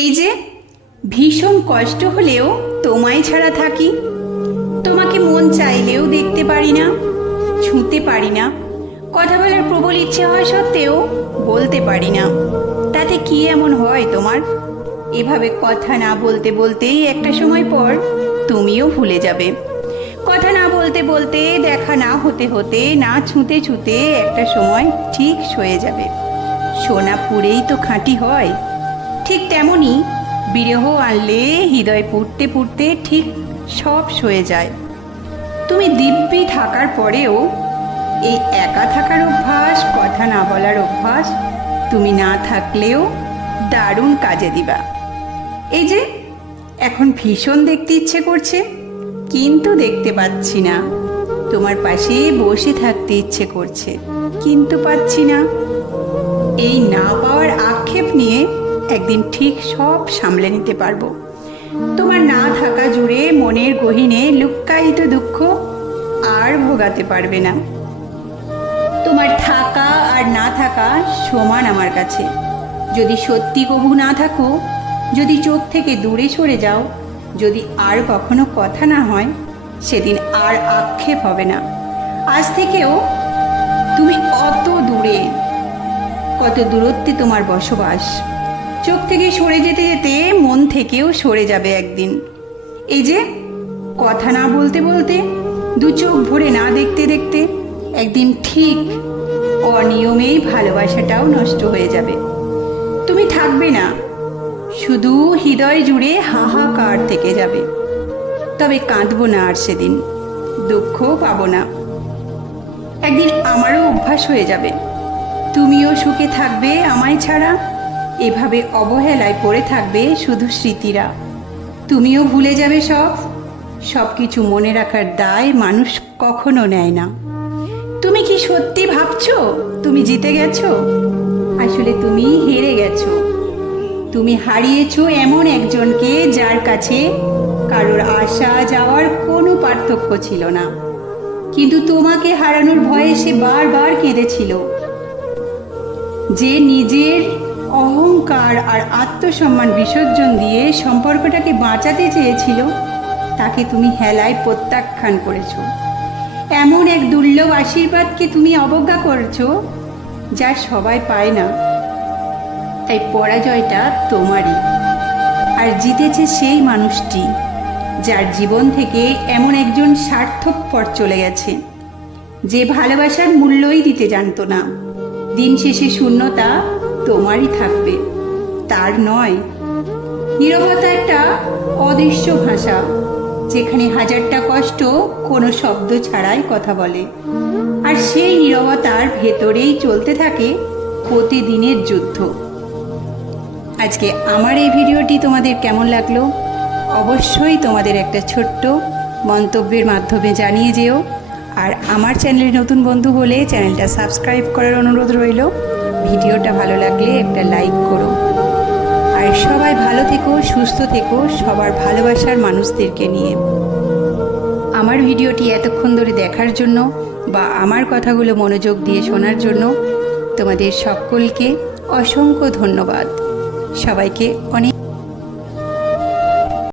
এই যে ভীষণ কষ্ট হলেও তোমায় ছাড়া থাকি, তোমাকে মন চাইলেও দেখতে পারি না, ছুঁতে পারি না, কথা বলার প্রবল ইচ্ছে হয় সত্ত্বেও বলতে পারি না। তাতে কি এমন হয় তোমার? এভাবে কথা না বলতে বলতেই একটা সময় পর তুমিও ভুলে যাবে। কথা না বলতে বলতে, দেখা না হতে হতে, না ছুঁতে ছুঁতে একটা সময় ঠিক সয়ে যাবে। সোনা পুড়েই তো খাঁটি হয়, ঠিক তেমনই বিরহ আনলে হৃদয় পুড়তে পুড়তে ঠিক সব সয়ে যায়। তুমি দিব্যি থাকার পরেও এই একা থাকার অভ্যাস, কথা না বলার অভ্যাস তুমি না থাকলেও দারুণ কাজে দিবা। এই যে এখন ভীষণ দেখতে ইচ্ছে করছে, কিন্তু দেখতে পাচ্ছি না। তোমার পাশে বসে থাকতে ইচ্ছে করছে, কিন্তু পাচ্ছি না। এই না পাওয়ার আক্ষেপ নিয়ে একদিন ঠিক সব সামলে নিতে পারবো। তোমার না থাকা জুড়ে মনের গহীনে লুক্কায়িত দুঃখ আর ভোগাতে পারবে না। তোমার থাকা আর না থাকা সমান আমার কাছে। যদি সত্যি কবু না থাকো, যদি চোখ থেকে দূরে সরে যাও, যদি আর কখনো কথা না হয়, সেদিন আর আক্ষেপ হবে না। আজ থেকেও তুমি অত দূরে, কত দূরত্বে তোমার বসবাস। চোখ থেকে সরে যেতে যেতে মন থেকেও সরে যাবে একদিন। এই যে কথা না বলতে বলতে, দু চোখ ভরে না দেখতে দেখতে একদিন ঠিক অনিয়মেই ভালোবাসাটাও নষ্ট হয়ে যাবে। তুমি থাকবে না, শুধু হৃদয় জুড়ে হাহাকার থেকে যাবে। তবে কাঁদবো না আর সেদিন, দুঃখও পাবো না। একদিন আমারও অভ্যাস হয়ে যাবে, তুমিও সুখে থাকবে আমায় ছাড়া। এভাবে অবহেলায় পড়ে থাকবে শুধু স্মৃতিরা। তুমিও ভুলে যাবে সব কিছু মনে রাখার দায় মানুষ কখনো নেয় না। তুমি কি সত্যি ভাবছো তুমি জিতে গেছো? আসলে তুমি হেরে গেছো। তুমি হারিয়েছো এমন একজনকে যার কাছে কারোর আসা যাওয়ার কোনো পার্থক্য ছিল না, কিন্তু তোমাকে হারানোর ভয়ে সে বারবার কেঁদেছিল। যে নিজের অহংকার আর আত্মসম্মান বিসর্জন দিয়ে সম্পর্কটাকে বাঁচাতে চেয়েছিল, তাকে তুমি হেলায় প্রত্যাখ্যান করেছো। এমন এক দুর্লভ আশীর্বাদকে তুমি অবজ্ঞা করেছো, যা সবাই পায় না। তাই পরাজয়টা তোমারই, আর জিতেছে সেই মানুষটি যার জীবন থেকে এমন একজন স্বার্থপর চলে গেছে, যে ভালোবাসার মূল্যই দিতে জানতো না। দিন শেষে শূন্যতা তোমারই থাকবে, তার নয়। নীরবতা একটা অদৃশ্য ভাষা, যেখানে হাজারটা কষ্ট কোনো শব্দ ছাড়াই কথা বলে, আর সেই নীরবতার ভেতরেই চলতে থাকে প্রতিদিনের যুদ্ধ। আজকে আমার এই ভিডিওটি তোমাদের কেমন লাগলো অবশ্যই তোমাদের একটা ছোট্ট মন্তব্যের মাধ্যমে জানিয়ে যেও। আর আমার চ্যানেলে নতুন বন্ধু হলে চ্যানেলটা সাবস্ক্রাইব করার অনুরোধ রইল। ভিডিওটা ভালো লাগলে একটা লাইক করো। আর সবাই ভালো থেকো, সুস্থ থেকো, সবার ভালোবাসার মানুষদেরকে নিয়ে। আমার ভিডিওটি এতক্ষণ ধরে দেখার জন্য বা আমার কথাগুলো মনোযোগ দিয়ে শোনার জন্য তোমাদের সকলকে অসংখ্য ধন্যবাদ। সবাইকে অনেক